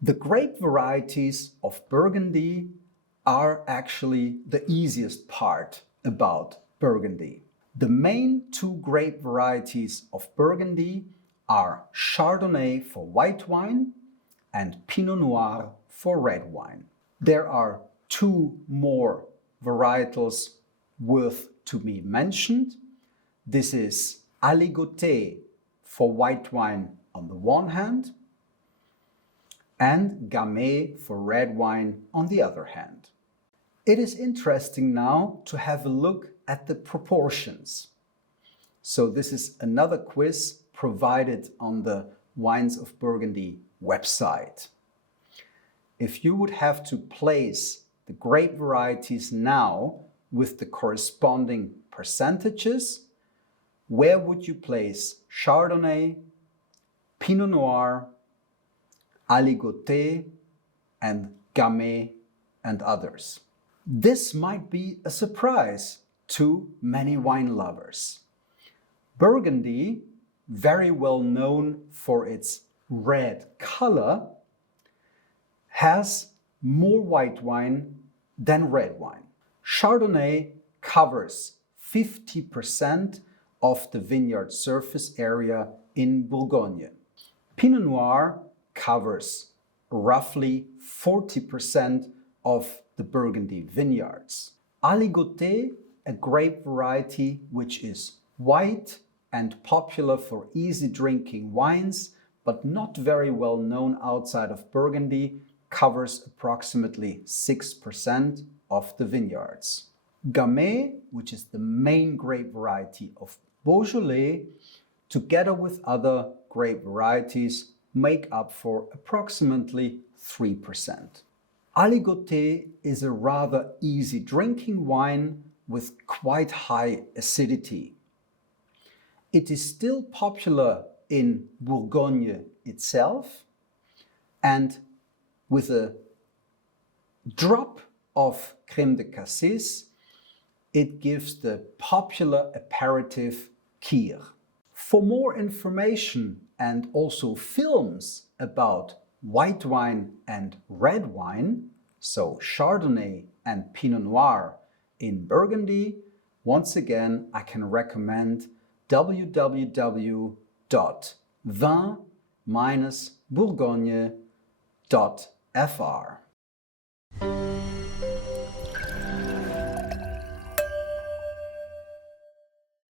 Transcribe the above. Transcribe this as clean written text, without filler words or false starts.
The grape varieties of Burgundy are actually the easiest part about Burgundy. The main two grape varieties of Burgundy are Chardonnay for white wine and Pinot Noir for red wine. There are two more varietals worth to be mentioned. This is Aligoté for white wine on the one hand and Gamay for red wine on the other hand. It is interesting now to have a look at the proportions. So this is another quiz provided on the Wines of Burgundy website. If you would have to place the grape varieties now with the corresponding percentages, where would you place Chardonnay, Pinot Noir, Aligoté, and Gamay, and others? This might be a surprise to many wine lovers. Burgundy, very well known for its red color, has more white wine than red wine. Chardonnay covers 50% of the vineyard surface area in Bourgogne. Pinot Noir covers roughly 40% of the Burgundy vineyards. Aligoté, a grape variety which is white and popular for easy drinking wines, but not very well known outside of Burgundy, covers approximately 6% of the vineyards. Gamay, which is the main grape variety of Beaujolais, together with other grape varieties, make up for approximately 3%. Aligoté is a rather easy drinking wine with quite high acidity. It is still popular in Bourgogne itself, and with a drop of crème de cassis, it gives the popular aperitif kir. For more information and also films about white wine and red wine, so Chardonnay and Pinot Noir in Burgundy, once again I can recommend www.vin-bourgogne.fr.